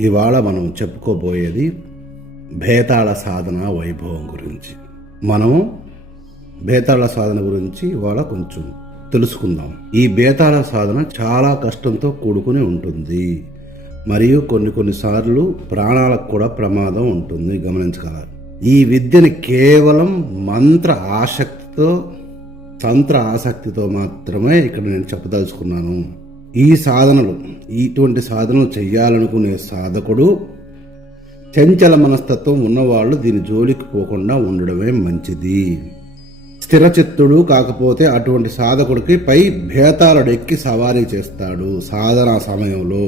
ఇవాళ మనం చెప్పుకోబోయేది భేతాళ సాధన వైభవం గురించి. మనం బేతాళ సాధన గురించి ఇవాళ కొంచెం తెలుసుకుందాం. ఈ బేతాళ సాధన చాలా కష్టంతో కూడుకుని ఉంటుంది. మరియు కొన్ని కొన్నిసార్లు ప్రాణాలకు కూడా ప్రమాదం ఉంటుంది. గమనించగలరు. ఈ విద్యని కేవలం మంత్ర ఆసక్తితో తంత్ర ఆసక్తితో మాత్రమే ఇక్కడ నేను చెప్పదలుచుకున్నాను. ఈ సాధనలు ఇటువంటి సాధనలు చేయాలనుకునే సాధకుడు చంచల మనస్తత్వం ఉన్నవాళ్ళు దీని జోలికి పోకుండా ఉండడమే మంచిది. స్థిరచిత్తుడు కాకపోతే అటువంటి సాధకుడికి పై భేతాలడెక్కి సవారీ చేస్తాడు. సాధన సమయంలో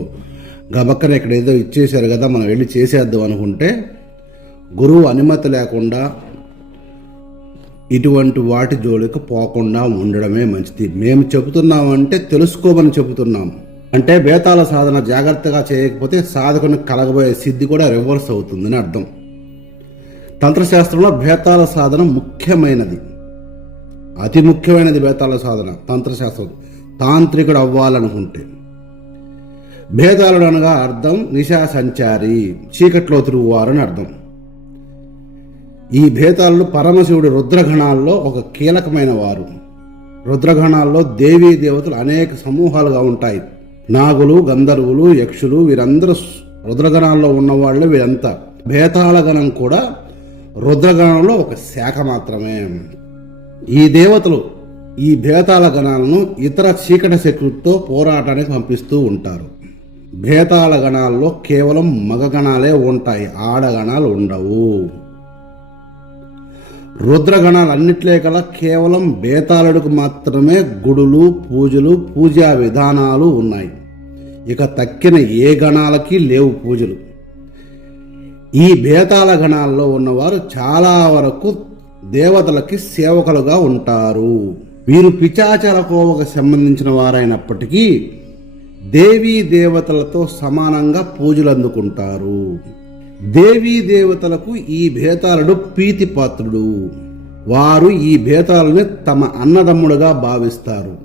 గబక్కన ఇక్కడ ఏదో ఇచ్చేశారు కదా మనం వెళ్ళి చేసేద్దాం అనుకుంటే గురువు అనుమతి లేకుండా ఇటువంటి వాటి జోలికి పోకుండా ఉండడమే మంచిది. మేము చెబుతున్నామంటే తెలుసుకోమని చెబుతున్నాం. అంటే బేతాల సాధన జాగ్రత్తగా చేయకపోతే సాధకుని కలగబోయే సిద్ధి కూడా రివర్స్ అవుతుందని అర్థం. తంత్రశాస్త్రంలో బేతాల సాధన ముఖ్యమైనది. అతి ముఖ్యమైనది బేతాల సాధన తంత్రశాస్త్రం. తాంత్రికుడు అవ్వాలనుకుంటే భేదాలుడు అనగా అర్థం నిశా సంచారి చీకట్లో తిరుగువారు అని అర్థం. ఈ భేతాళులు పరమశివుడి రుద్రగణాల్లో ఒక కీలకమైన వారు. రుద్రగణాల్లో దేవీ దేవతలు అనేక సమూహాలుగా ఉంటాయి. నాగులు గంధర్వులు యక్షులు వీరందరూ రుద్రగణాల్లో ఉన్నవాళ్ళే వీరంతా. భేతాళ గణం కూడా రుద్రగణంలో ఒక శాఖ మాత్రమే. ఈ దేవతలు ఈ భేతాళ గణాలను ఇతర చీకటి శక్తులతో పోరాటానికి పంపిస్తూ ఉంటారు. భేతాళ గణాల్లో కేవలం మగ గణాలే ఉంటాయి. ఆడగణాలు ఉండవు. రుద్రగణాలన్నిట్లే కల కేవలం బేతాళుడికి మాత్రమే గుడులు పూజలు పూజా విధానాలు ఉన్నాయి. ఇక తక్కిన ఏ గణాలకి లేవు పూజలు. ఈ బేతాళ గణాల్లో ఉన్నవారు చాలా వరకు దేవతలకి సేవకులుగా ఉంటారు. వీరు పిచాచల కోవకు సంబంధించిన వారైనప్పటికీ దేవీ దేవతలతో సమానంగా పూజలు అందుకుంటారు దేవీ దేవతలకు ఈ భేతాళుడు ప్రీతిపాత్రుడు. వారు ఈ భేతాలని తమ అన్నదమ్ముడుగా భావిస్తారు.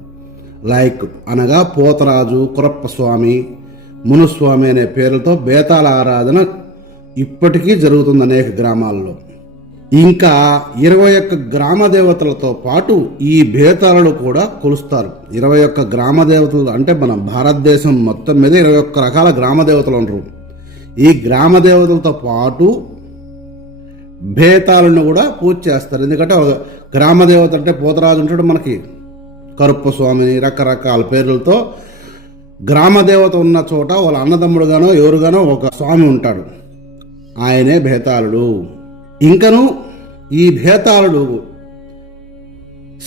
లైక్ అనగా పోతరాజు కురప్పస్వామి మునుస్వామి అనే పేర్లతో బేతాళ ఆరాధన ఇప్పటికీ జరుగుతుంది అనేక గ్రామాల్లో. ఇంకా ఇరవై ఒక్క గ్రామ దేవతలతో పాటు ఈ భేతాలను కూడా కొలుస్తారు. ఇరవై ఒక్క గ్రామ దేవతలు అంటే మన భారతదేశం మొత్తం మీద ఇరవై ఒక్క రకాల గ్రామ దేవతలు ఉంటారు ఈ గ్రామ దేవతలతో పాటు భేతాలను కూడా పూజ చేస్తారు. ఎందుకంటే గ్రామ దేవత అంటే పోతరాజు ఉంటాడు మనకి. కరుప్ప స్వామి రకరకాల పేర్లతో గ్రామ దేవత ఉన్న చోట వాళ్ళ అన్నదమ్ముడుగానో ఎవరుగానో ఒక స్వామి ఉంటాడు. ఆయనే భేతాళుడు. ఇంకను ఈ భేతాళుడు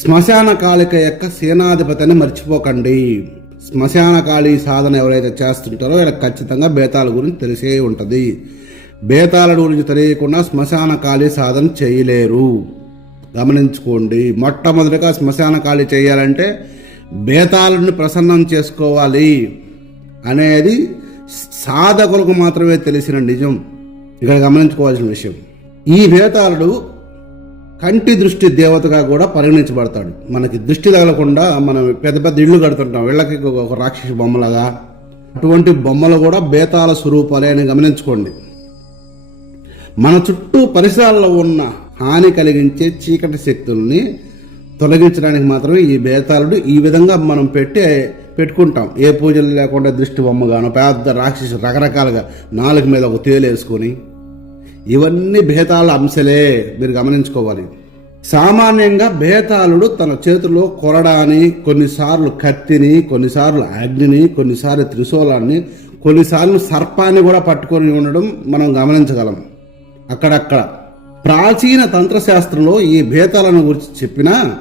శ్మశాన కాళిక యొక్క సేనాధిపతిని మర్చిపోకండి. శ్మశానకాళీ సాధన ఎవరైతే చేస్తుంటారో వీళ్ళకి ఖచ్చితంగా బేతాల గురించి తెలిసే ఉంటుంది. బేతాల గురించి తెలియకుండా శ్మశానకాళీ సాధన చేయలేరు. గమనించుకోండి. మొట్టమొదటిగా శ్మశానకాళీ చేయాలంటే బేతాలను ప్రసన్నం చేసుకోవాలి అనేది సాధకులకు మాత్రమే తెలిసిన నిజం. ఇక్కడ గమనించుకోవాల్సిన విషయం. ఈ బేతాళుడు కంటి దృష్టి దేవతగా కూడా పరిగణించబడతాడు. మనకి దృష్టి తగలకుండా మనం పెద్ద పెద్ద ఇళ్ళు కడుతుంటాం. వీళ్ళకి ఒక రాక్షసి బొమ్మలాగా. అటువంటి బొమ్మలు కూడా బేతాల స్వరూపాలే అని గమనించుకోండి. మన చుట్టూ పరిసరాల్లో ఉన్న హాని కలిగించే చీకటి శక్తుల్ని తొలగించడానికి మాత్రమే ఈ బేతాళుడు ఈ విధంగా మనం పెట్టి పెట్టుకుంటాం. ఏ పూజలు లేకుండా దృష్టి బొమ్మగానో పెద్ద రాక్షసు రకరకాలుగా నాలుగు మీద ఒక తేలు వేసుకొని ఇవన్నీ భేతాల అంశలే మీరు గమనించుకోవాలి. సామాన్యంగా భేతాళుడు తన చేతిలో కొరడాని కొన్నిసార్లు కత్తిని కొన్నిసార్లు అగ్నిని కొన్నిసార్లు త్రిశూలాన్ని కొన్నిసార్లు సర్పాన్ని కూడా పట్టుకొని ఉండడం మనం గమనించగలం. అక్కడక్కడ. ప్రాచీన తంత్రశాస్త్రంలో ఈ భేతాలను గురించి చెప్పినా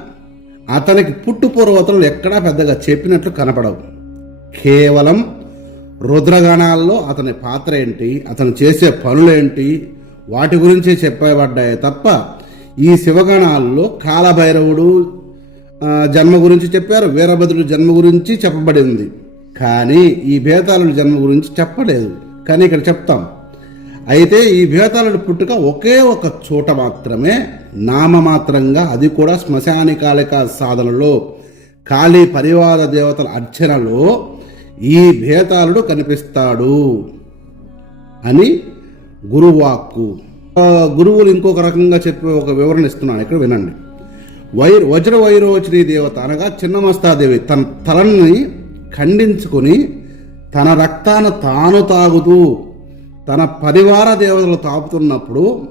అతనికి పుట్టుపూర్వతలు ఎక్కడా పెద్దగా చెప్పినట్లు కనపడవు. కేవలం రుద్రగణాల్లో అతని పాత్ర ఏంటి అతను చేసే పనులేంటి వాటి గురించి చెప్పబడ్డాయి తప్ప ఈ శివగణాల్లో కాలభైరవుడు జన్మ గురించి చెప్పారు వీరభద్రుడు జన్మ గురించి చెప్పబడింది. కానీ ఈ భేతాళుడు జన్మ గురించి చెప్పలేదు. కానీ ఇక్కడ చెప్తాం. అయితే ఈ భేతాళుడు పుట్టుక ఒకే ఒక చోట మాత్రమే నామమాత్రంగా అది కూడా శ్మశానికాలిక సాధనలో కాళీ పరివార దేవతల అర్చనలో ఈ భేతాళుడు కనిపిస్తాడు అని గురువాక్కు. గురువులు ఇంకొక రకంగా చెప్పే ఒక వివరణ ఇస్తున్నాను ఇక్కడ వినండి. వైర్ వజ్ర వైరోచరీ దేవత అనగా చిన్నమస్తాదేవి తన తలని ఖండించుకొని తన రక్తాన్ని తాను తాగుతూ తన పరివార దేవతలు తాపుతున్నప్పుడు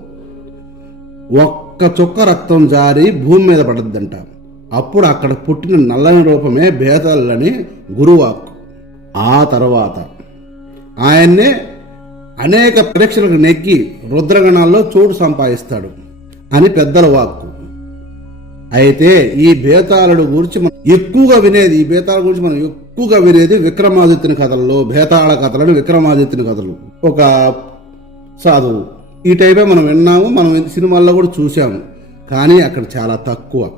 ఒక్క చుక్క రక్తం జారి భూమి మీద పడద్దంట. అప్పుడు అక్కడ పుట్టిన నల్లని రూపమే భేదల్లని గురువాక్కు. ఆ తర్వాత ఆయన్నే అనేక ప్రేక్షకులకు నెగ్గి రుద్రగణాల్లో చోటు సంపాదిస్తాడు అని పెద్దల వాక్కు. అయితే ఈ బేతాళుడు గురించి మనం ఎక్కువగా వినేది ఈ బేతాళ గురించి మనం ఎక్కువగా వినేది విక్రమాదిత్యుని కథల్లో బేతాళ కథలను విక్రమాదిత్యుని కథలు. ఒక సాధువు. ఈ టైపే మనం విన్నాము మనం సినిమాల్లో కూడా చూసాము కానీ అక్కడ చాలా తక్కువ.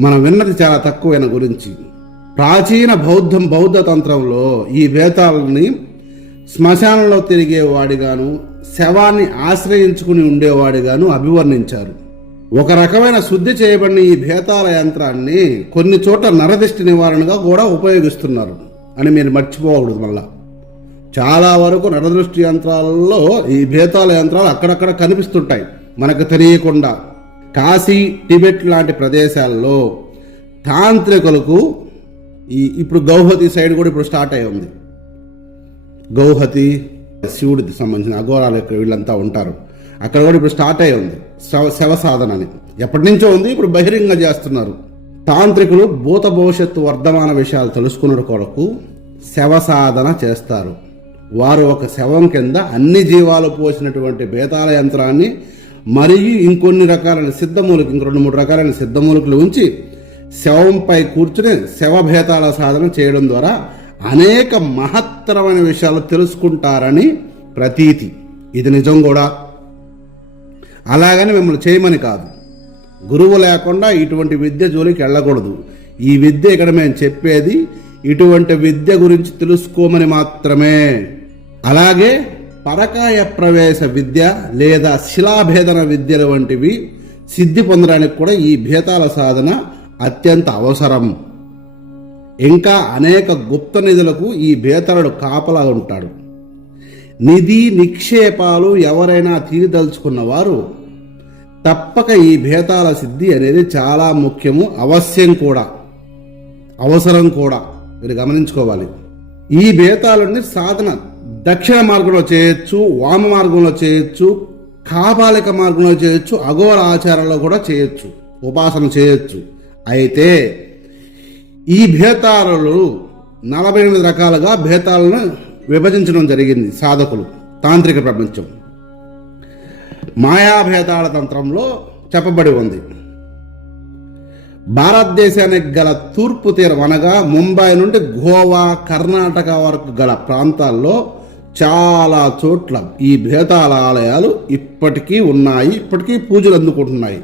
మనం విన్నది చాలా తక్కువైన గురించి. ప్రాచీన బౌద్ధం బౌద్ధ తంత్రంలో ఈ బేతాలని శ్మశానంలో తిరిగేవాడిగాను శవాన్ని ఆశ్రయించుకుని ఉండేవాడిగాను అభివర్ణించారు. ఒక రకమైన శుద్ధి చేయబడిన ఈ భేతాల యంత్రాన్ని కొన్ని చోట్ల నరదిష్టి నివారణగా కూడా ఉపయోగిస్తున్నారు అని మీరు మర్చిపోకూడదు మళ్ళా. చాలా వరకు నరదృష్టి యంత్రాలలో ఈ భేతాల యంత్రాలు అక్కడక్కడ కనిపిస్తుంటాయి మనకు తెలియకుండా. కాశీ టిబెట్ లాంటి ప్రదేశాల్లో తాంత్రికులకు ఈ ఇప్పుడు గౌహతి సైడ్ కూడా ఇప్పుడు స్టార్ట్ అయి ఉంది. గౌహతి శివుడికి సంబంధించిన అఘోరాలు ఇక్కడ వీళ్ళంతా ఉంటారు. అక్కడ కూడా ఇప్పుడు స్టార్ట్ అయి ఉంది. శవ శవ సాధన అని. ఎప్పటి నుంచో ఉంది ఇప్పుడు బహిరంగ చేస్తున్నారు. తాంత్రికులు భూత భవిష్యత్తు వర్ధమాన విషయాలు తెలుసుకున్న కొరకు శవ సాధన చేస్తారు. వారు ఒక శవం కింద అన్ని జీవాలు పోసినటువంటి బేతాల యంత్రాన్ని మరియు ఇంకొన్ని రకాలైన సిద్ధమూలిక ఇంక రెండు మూడు రకాలైన సిద్ధమూలికలు ఉంచి శవంపై కూర్చుని శవభేతాల సాధన చేయడం ద్వారా అనేక మహత్తరమైన విషయాలు తెలుసుకుంటారని ప్రతీతి. ఇది నిజం కూడా. అలాగని మిమ్మల్ని చేయమని కాదు. గురువు లేకుండా ఇటువంటి విద్య జోలికి వెళ్ళకూడదు. ఈ విద్య ఇక్కడ మేము చెప్పేది ఇటువంటి విద్య గురించి తెలుసుకోమని మాత్రమే. అలాగే పరకాయ ప్రవేశ విద్య లేదా శిలాభేదన విద్యలు వంటివి సిద్ధి పొందడానికి కూడా ఈ భేతాల సాధన అత్యంత అవసరం. ఇంకా అనేక గుప్త నిధులకు ఈ బేతరుడు కాపలా ఉంటాడు. నిధి నిక్షేపాలు ఎవరైనా తీరిదలుచుకున్న వారు తప్పక ఈ భేతాల సిద్ధి అనేది చాలా ముఖ్యము అవశ్యం కూడా అవసరం కూడా. మీరు గమనించుకోవాలి. ఈ భేతాలని సాధన దక్షిణ మార్గంలో చేయొచ్చు వామ మార్గంలో చేయొచ్చు కాపాలిక మార్గంలో చేయొచ్చు అఘోర ఆచారంలో కూడా చేయొచ్చు ఉపాసన చేయొచ్చు. అయితే ఈ భేతాలలో నలభై ఎనిమిది రకాలుగా భేతాలను విభజించడం జరిగింది సాధకులు తాంత్రిక ప్రపంచం. మాయాభేతాల తంత్రంలో చెప్పబడి ఉంది. భారతదేశానికి గల తూర్పు తీరం అనగా ముంబై నుండి గోవా కర్ణాటక వరకు గల ప్రాంతాల్లో చాలా చోట్ల ఈ భేతాల ఆలయాలు ఇప్పటికీ ఉన్నాయి ఇప్పటికీ పూజలు అందుకుంటున్నాయి.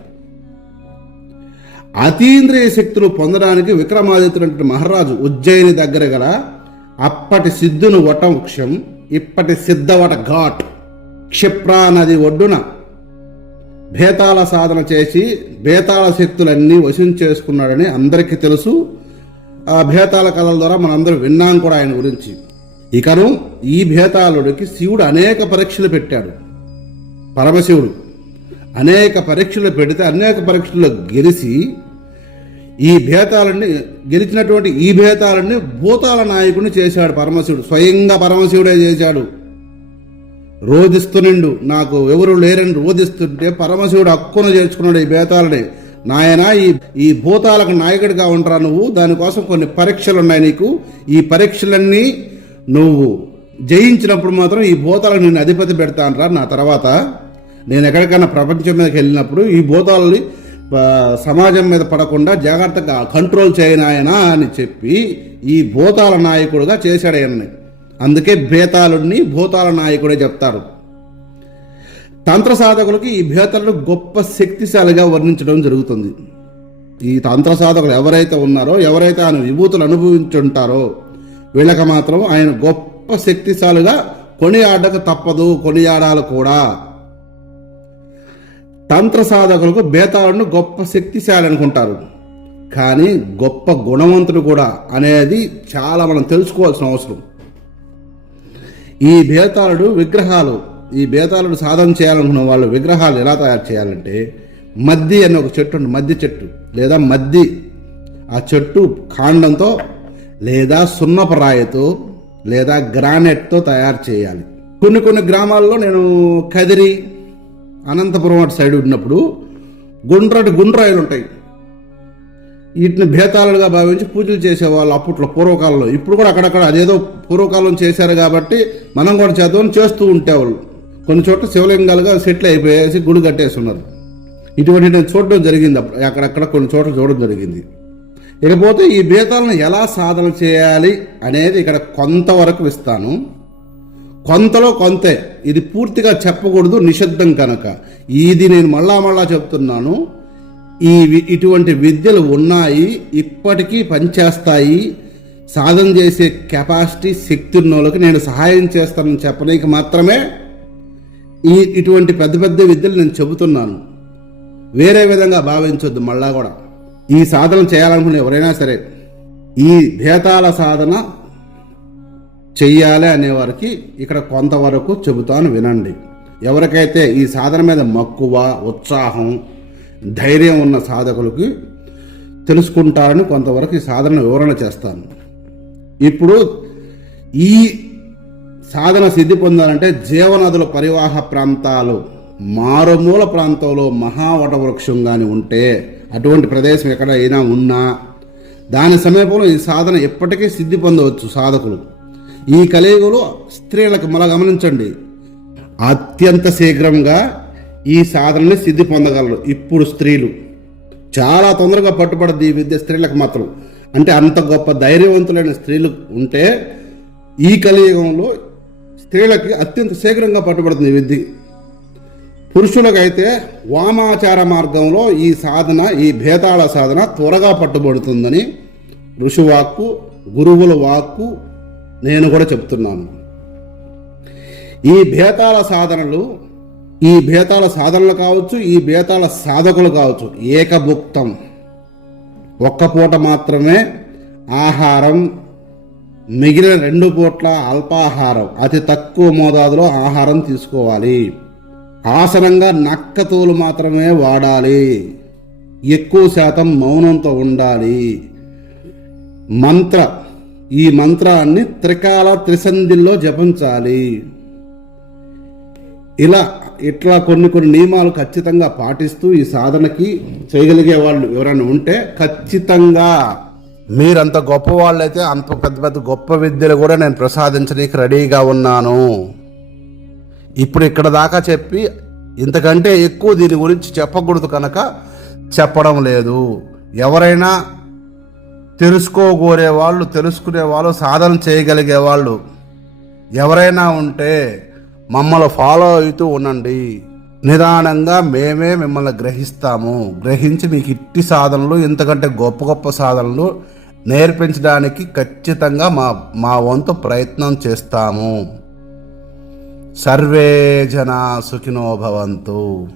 అతీంద్రియ శక్తులు పొందడానికి విక్రమాదిత్యుడు మహారాజు. ఉజ్జయిని దగ్గర గల అప్పటి సిద్ధుని వటవృక్షం ఇప్పటి సిద్ధవట ఘాట్ క్షిప్రా నది ఒడ్డున భేతాల సాధన చేసి భేతాల శక్తులన్నీ వశం చేసుకున్నాడని అందరికీ తెలుసు. ఆ భేతాల కథల ద్వారా మనందరూ విన్నాం కూడా ఆయన గురించి. ఇకను ఈ భేతాళుడికి శివుడు అనేక పరీక్షలు పెట్టాడు. పరమశివుడు అనేక పరీక్షలు పెడితే అనేక పరీక్షల్లో గెలిచి ఈ భేతాలని గెలిచినటువంటి ఈ భేతాలని భూతాల నాయకుడిని చేశాడు పరమశివుడు. స్వయంగా పరమశివుడే చేశాడు. రోధిస్తునిండు. నాకు ఎవరు లేరని రోధిస్తుంటే పరమశివుడు హక్కును చేర్చుకున్నాడు ఈ భేతాలని. నాయన ఈ ఈ భూతాలకు నాయకుడిగా ఉంటారా నువ్వు. దానికోసం కొన్ని పరీక్షలు ఉన్నాయి నీకు. ఈ పరీక్షలన్నీ నువ్వు జయించినప్పుడు మాత్రం ఈ భూతాలకు నేను అధిపతి పెడతానరా నా తర్వాత. నేను ఎక్కడికైనా ప్రపంచం మీదకి వెళ్ళినప్పుడు ఈ భూతాలని సమాజం మీద పడకుండా జాగ్రత్తగా కంట్రోల్ చేయనాయనా అని చెప్పి ఈ భూతాల నాయకుడుగా చేశాడు ఆయన్ని. అందుకే భేతాళుడిని భూతాల నాయకుడే చెప్తారు. తంత్ర సాధకులకి ఈ భేతాలను గొప్ప శక్తిశాలిగా వర్ణించడం జరుగుతుంది. ఈ తంత్ర సాధకులు ఎవరైతే ఉన్నారో ఎవరైతే ఆయన విభూతులు అనుభవించుంటారో వీళ్ళకి మాత్రం ఆయన గొప్ప శక్తిశాలిగా కొనియాడక తప్పదు కొనియాడాలి కూడా. తంత్ర సాధకులకు బేతాళుడిని గొప్ప శక్తిశాలి అనుకుంటారు. కానీ గొప్ప గుణవంతుడు కూడా అనేది చాలా మనం తెలుసుకోవాల్సిన అవసరం. ఈ బేతాళుడు విగ్రహాలు ఈ బేతాళుడు సాధన చేయాలనుకున్న వాళ్ళు విగ్రహాలు ఎలా తయారు చేయాలంటే మద్ది అనే ఒక చెట్టు ఉంది మద్ది చెట్టు. లేదా మద్ది ఆ చెట్టు కాండంతో లేదా సున్నపు రాయితో లేదా గ్రానైట్తో తయారు చేయాలి. కొన్ని కొన్ని గ్రామాల్లో నేను కదిరి అనంతపురం అటు సైడ్ ఉన్నప్పుడు గుండ్రటి గుండ్రాయిలు ఉంటాయి. వీటిని భేతాలుగా భావించి పూజలు చేసేవాళ్ళు అప్పట్లో పూర్వకాలంలో. ఇప్పుడు కూడా అక్కడక్కడ అదేదో పూర్వకాలం చేశారు కాబట్టి మనం కూడా చేద్దామని చేస్తూ ఉండేవాళ్ళు కొన్ని చోట్ల శివలింగాలుగా సెటిల్ అయిపోయేసి గుడి కట్టేసి ఉన్నారు ఇటువంటి నేను చూడడం జరిగింది అప్పుడు. అక్కడక్కడ కొన్ని చోట్ల చూడడం జరిగింది. ఇకపోతే ఈ బేతాలను ఎలా సాధన చేయాలి అనేది ఇక్కడ కొంతవరకు ఇస్తాను కొంతలో కొంతే. ఇది పూర్తిగా చెప్పకూడదు నిషిద్ధం కనుక. ఇది నేను మళ్ళా మళ్ళా చెప్తున్నాను. ఈ వి- ఇటువంటి విద్యలు ఉన్నాయి ఇప్పటికీ పనిచేస్తాయి. సాధన చేసే కెపాసిటీ శక్తి ఉన్నోళ్ళకి నేను సహాయం చేస్తానని చెప్పడానికి మాత్రమే ఈ ఇటువంటి పెద్ద పెద్ద విద్యలు నేను చెబుతున్నాను. వేరే విధంగా భావించొద్దు మళ్ళా కూడా. ఈ సాధన చేయాలనుకునే ఎవరైనా సరే ఈ భేతాల సాధన చెయ్యాలి అనేవారికి ఇక్కడ కొంతవరకు చెబుతాను వినండి. ఎవరికైతే ఈ సాధన మీద మక్కువ ఉత్సాహం ధైర్యం ఉన్న సాధకులకి తెలుసుకుంటారని కొంతవరకు ఈ సాధన వివరణ చేస్తాను. ఇప్పుడు ఈ సాధన సిద్ధి పొందాలంటే జీవనదుల పరివాహ ప్రాంతాలు మారుమూల ప్రాంతంలో మహావటవృక్షం కానీ ఉంటే అటువంటి ప్రదేశం ఎక్కడైనా ఉన్నా దాని సమీపంలో ఈ సాధన ఎప్పటికీ సిద్ధి పొందవచ్చు సాధకులు. ఈ కలియుగంలో స్త్రీలకు మళ్ళా గమనించండి. అత్యంత శీఘ్రంగా ఈ సాధనని సిద్ధి పొందగలరు ఇప్పుడు స్త్రీలు. చాలా తొందరగా పట్టుబడద్ది ఈ విద్య స్త్రీలకు మాత్రం. అంటే అంత గొప్ప ధైర్యవంతులైన స్త్రీలు ఉంటే ఈ కలియుగంలో స్త్రీలకి అత్యంత శీఘ్రంగా పట్టుబడుతుంది ఈ విద్య. పురుషులకైతే వామాచార మార్గంలో ఈ సాధన ఈ భేతాళ సాధన త్వరగా పట్టుబడుతుందని ఋషివాక్కు గురువుల వాక్కు నేను కూడా చెప్తున్నాను. ఈ భేతాల సాధనలు ఈ భేతాల సాధనలు కావచ్చు ఈ భేతాల సాధకులు కావచ్చు ఏకభుక్తం. ఒక్క పూట మాత్రమే ఆహారం మిగిలిన రెండు పూట్ల అల్పాహారం అతి తక్కువ మోతాదులో ఆహారం తీసుకోవాలి. ఆసనంగా నక్కతోలు మాత్రమే వాడాలి. ఎక్కువ శాతం మౌనంతో ఉండాలి. మంత్ర ఈ మంత్రాన్ని త్రికాల త్రిసంధిల్లో జపించాలి. ఇలా ఇట్లా కొన్ని కొన్ని నియమాలు ఖచ్చితంగా పాటిస్తూ ఈ సాధనకి చేయగలిగే వాళ్ళు ఎవరైనా ఉంటే ఖచ్చితంగా. మీరంత గొప్ప వాళ్ళైతే అంత పెద్ద పెద్ద గొప్ప విద్యలు కూడా నేను ప్రసాదించడానికి రెడీగా ఉన్నాను. ఇప్పుడు ఇక్కడ దాకా చెప్పి ఇంతకంటే ఎక్కువ దీని గురించి చెప్పకూడదు కనుక చెప్పడం లేదు. ఎవరైనా తెలుసుకోగోరే వాళ్ళు తెలుసుకునే వాళ్ళు సాధన చేయగలిగే వాళ్ళు ఎవరైనా ఉంటే మమ్మల్ని ఫాలో అవుతూ ఉండండి. నిదానంగా మేమే మిమ్మల్ని గ్రహిస్తాము. గ్రహించి మీకు ఇట్టి సాధనలు ఇంతకంటే గొప్ప గొప్ప సాధనలు నేర్పించడానికి ఖచ్చితంగా మా మా వంతు ప్రయత్నం చేస్తాము. సర్వే జనా సుఖినో భవంతు.